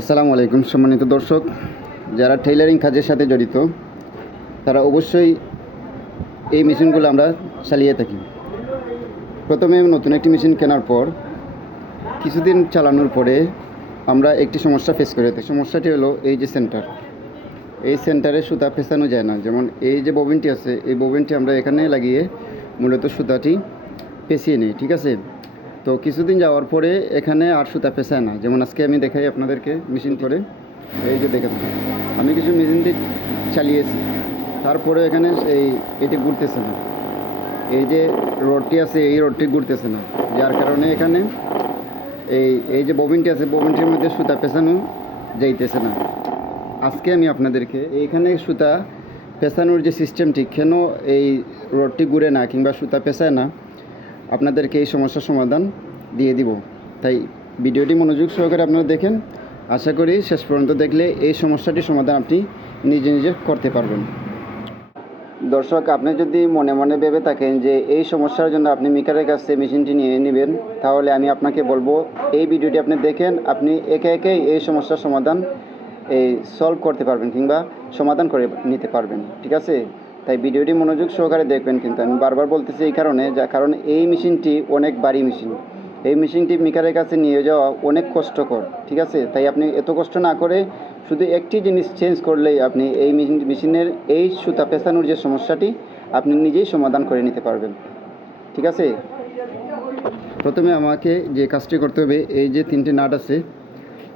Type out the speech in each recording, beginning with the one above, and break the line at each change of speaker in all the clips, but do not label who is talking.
আসসালামু আলাইকুম সম্মানিত দর্শক, যারা টেইলারিং কাজের সাথে জড়িত, তারা অবশ্যই এই মেশিনগুলো আমরা চালিয়ে থাকি। প্রথমে নতুন একটি মেশিন কেনার পর কিছুদিন চালানোর পরে আমরা একটি সমস্যা ফেস করে থাকি। সমস্যাটি হলো এই যে সেন্টার এই সেন্টারে সুতা পেঁচানো যায় না। যেমন এই যে ববিনটি আছে, এই ববিনটি আমরা এখানে লাগিয়ে মূলত সুতাটি পেঁচিয়ে নিই, ঠিক আছে? তো কিছুদিন যাওয়ার পরে এখানে আর সুতা পেঁচায় না। যেমন আজকে আমি দেখাই আপনাদেরকে মেশিন করে। এই যে দেখেন, আমি কিছু মেশিন দিয়ে চালিয়েছি। তারপরে এখানে এই, এটি ঘুরতেছে না। এই যে রোডটি আছে, এই রোডটি ঘুরতেছে না। যার কারণে এখানে এই এই যে ববিনটি আছে ববিনটির মধ্যে সুতা পেঁচানো যাইতেছে না। আজকে আমি আপনাদেরকে এইখানে সুতা পেঁচানোর যে সিস্টেমটি কেন এই রোডটি ঘুরে না কিংবা সুতা পেঁচায় না আপনাদেরকে এই সমস্যার সমাধান দিয়ে দিব। তাই ভিডিওটি মনোযোগ সহকারে আপনারা দেখেন। আশা করি শেষ পর্যন্ত দেখলে এই সমস্যাটির সমাধান আপনি নিজে নিজে করতে পারবেন। দর্শক, আপনি যদি মনে মনে ভেবে থাকেন যে এই সমস্যার জন্য আপনি মিকারের কাছে মেশিনটি নিয়ে নেবেন, তাহলে আমি আপনাকে বলব, এই ভিডিওটি আপনি দেখেন, আপনি একে একে এই সমস্যার সমাধান, এই সলভ করতে পারবেন কিংবা সমাধান করে নিতে পারবেন। ঠিক আছে? তাই ভিডিওটি মনোযোগ সহকারে দেখবেন কিন্তু আমি বারবার বলতেছি এই কারণে, যা কারণ এই মেশিনটি অনেক বাড়ি মেশিন। এই মেশিনটি মিকারের কাছে নিয়ে যাওয়া অনেক কষ্টকর, ঠিক আছে? তাই আপনি এত কষ্ট না করে শুধু একটি জিনিস চেঞ্জ করলেই আপনি এই মেশিন- মেশিনের এই সুতা পেঁচানোর যে সমস্যাটি, আপনি নিজেই সমাধান করে নিতে পারবেন, ঠিক আছে? প্রথমে আমাকে যে কাজটি করতে হবে, এই যে তিনটি নাট আছে,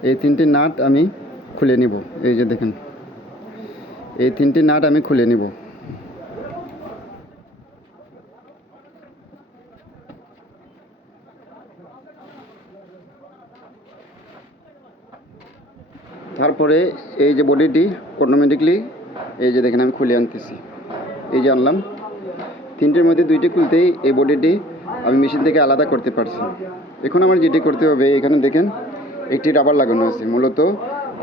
এই তিনটি নাট আমি খুলে নিব। এই যে দেখেন, এই তিনটি নাট আমি খুলে নিব। তারপরে এই যে বডিটি অটোমেটিকলি এই যে দেখেন আমি খুলে আনতেছি। এই যে আনলাম। তিনটের মধ্যে দুইটি খুলতেই এই বডিটি আমি মেশিন থেকে আলাদা করতে পারছি। এখন আমার যেটি করতে হবে, এখানে দেখেন একটি রাবার লাগানো আছে। মূলত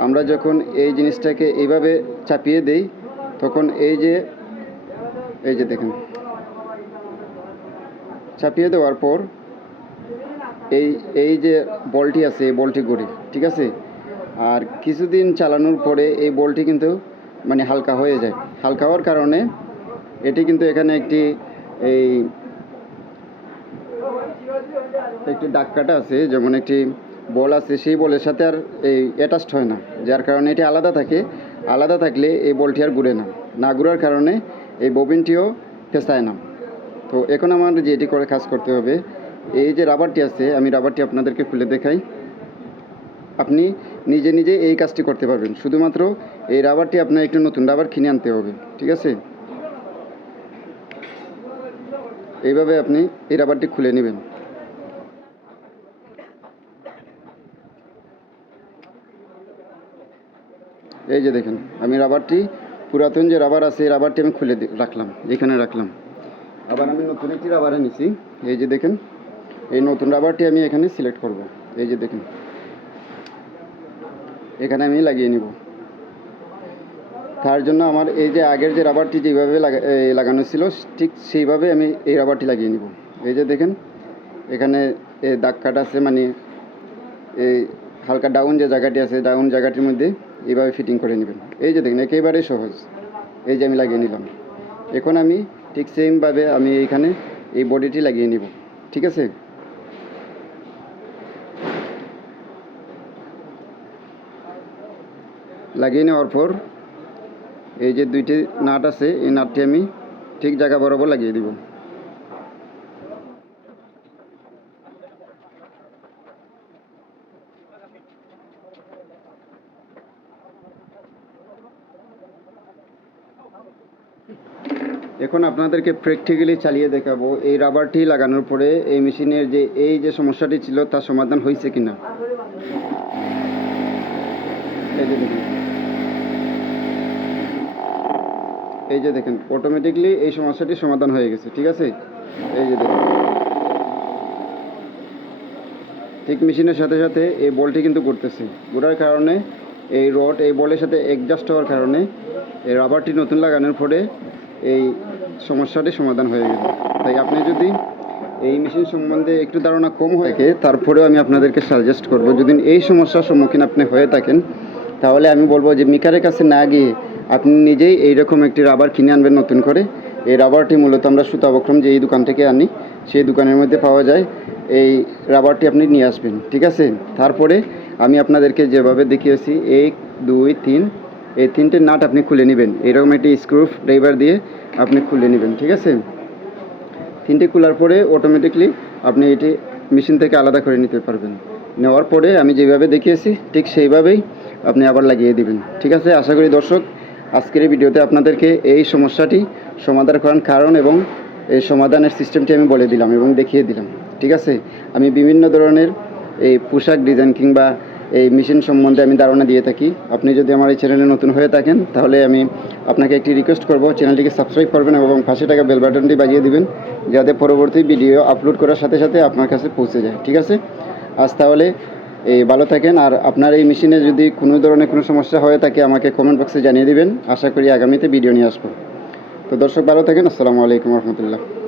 আমরা যখন এই জিনিসটাকে এইভাবে চাপিয়ে দেই, তখন এই যে এই যে দেখেন, চাপিয়ে দেওয়ার পর এই এই যে বলটি আছে, এই বলটি ঘুরে ঠিক আছে? আর কিছুদিন চালানোর পরে এই বলটি কিন্তু মানে হালকা হয়ে যায়। হালকা হওয়ার কারণে এটি কিন্তু এখানে একটি এই একটি দাগ কাটা আছে, যেমন একটি বল আছে, সেই বলের সাথে আর এই অ্যাটাচড হয় না। যার কারণে এটি আলাদা থাকে। আলাদা থাকলে এই বলটি আর ঘুরে না। না ঘুরার কারণে এই ববিনটিও ফেসায় না। তো এখন আমার যেটি করে কাজ করতে হবে, এই যে রাবারটি আছে, আমি রাবারটি আপনাদেরকে খুলে দেখাই। আপনি নিজে নিজে এই কাজটি করতে পারবেন। শুধুমাত্র এই রাবারটি আপনার একটু নতুন রাবার কিনে আনতে হবে, ঠিক আছে? এইভাবে আপনি এই রাবারটি খুলে নেবেন। এই যে দেখেন, আমি রাবারটি, পুরাতন যে রাবার আছে, এই রাবারটি আমি খুলে রাখলাম, এখানে রাখলাম। আবার আমি নতুন একটি রাবার এনেছি। এই যে দেখেন, এই নতুন রাবারটি আমি এখানে সিলেক্ট করব। এই যে দেখেন এখানে আমি লাগিয়ে নিব। তার জন্য আমার এই যে আগের যে রাবারটি যেভাবে লাগা- লাগানো ছিল, ঠিক সেইভাবে আমি এই রাবারটি লাগিয়ে নিব। এই যে দেখেন, এখানে দাগ কাটা আছে মানে এই হালকা ডাউন যে জায়গাটি আছে ডাউন জায়গাটির মধ্যে এইভাবে ফিটিং করে নেবেন। এই যে দেখেন একেবারেই সহজ। এই যে আমি লাগিয়ে নিলাম। এখন আমি ঠিক সেমভাবে আমি এইখানে এই বডিটি লাগিয়ে নিব। ঠিক আছে? লাগিয়ে নেওয়ার পর এই যে দুইটি নাট আছে, এই নাটটি আমি ঠিক জায়গা বরাবর লাগিয়ে দিব। এখন আপনাদেরকে প্র্যাকটিক্যালি চালিয়ে দেখাবো, এই রাবারটি লাগানোর পরে এই মেশিনের যে, এই যে সমস্যাটি ছিল, তার সমাধান হয়েছে কিনা। এই যে দেখুন অটোমেটিকলি এই সমস্যাটি সমাধান হয়ে গেছে, ঠিক আছে? এই যে দেখুন। ঠিক মেশিনের সাথে সাথে এই বলটি কিন্তু ঘুরতেছে। ঘোরার কারণে এই রড এই বলের সাথে অ্যাডজাস্ট হওয়ার কারণে এই রাবারটি নতুন লাগানোর পরে এই সমস্যাটি সমাধান হয়ে গেল তাই আপনি যদি এই মেশিন সম্বন্ধে একটু ধারণা কম হয়ে থাকে, তারপরেও আমি আপনাদেরকে সাজেস্ট করব, যদি এই সমস্যার সম্মুখীন আপনি হয়ে থাকেন তাহলে আমি বলব যে মিকারের কাছে না গিয়ে আপনি নিজেই এইরকম একটি রাবার কিনে আনবেন নতুন করে। এই রাবারটি মূলত আমরা সুতা বক্রম যে এই দোকান থেকে আনি, সেই দোকানের মধ্যে পাওয়া যায়। এই রাবারটি আপনি নিয়ে আসবেন, ঠিক আছে? তারপরে আমি আপনাদেরকে যেভাবে দেখিয়েছি, এক, দুই, তিন, এই তিনটে নাট আপনি খুলে নেবেন। এরকম একটি স্ক্রু ড্রাইভার দিয়ে আপনি খুলে নেবেন, ঠিক আছে? তিনটে খোলার পরে অটোমেটিকলি আপনি এটি মেশিন থেকে আলাদা করে নিতে পারবেন। নেওয়ার পরে আমি যেভাবে দেখিয়েছি, ঠিক সেইভাবেই আপনি আবার লাগিয়ে দিবেন। ঠিক আছে? আশা করি দর্শক, আজকের এই ভিডিওতে আপনাদেরকে এই সমস্যাটি সমাধান করার কারণ এবং এই সমাধানের সিস্টেমটি আমি বলে দিলাম এবং দেখিয়ে দিলাম। ঠিক আছে? আমি বিভিন্ন ধরনের এই পোশাক ডিজাইন কিংবা এই মেশিন সম্বন্ধে আমি ধারণা দিয়ে থাকি। আপনি যদি আমার এই চ্যানেলে নতুন হয়ে থাকেন, তাহলে আমি আপনাকে একটি রিকোয়েস্ট করব চ্যানেলটিকে সাবস্ক্রাইব করবেন এবং পাশে টাকা বেল বাটনটি বাজিয়ে দিবেন, যাতে পরবর্তী ভিডিও আপলোড করার সাথে সাথে আপনার কাছে পৌঁছে যায়। ঠিক আছে? আজ তাহলে এই ভালো থাকেন। আর আপনার এই মেশিনে যদি কোনো ধরনের কোনো সমস্যা হয় তাকে আমাকে কমেন্ট বক্সে জানিয়ে দিবেন। আশা করি আগামীতে ভিডিও নিয়ে আসব। তো দর্শক, ভালো থাকেন। আসসালামু আলাইকুম রহমতুল্লাহ।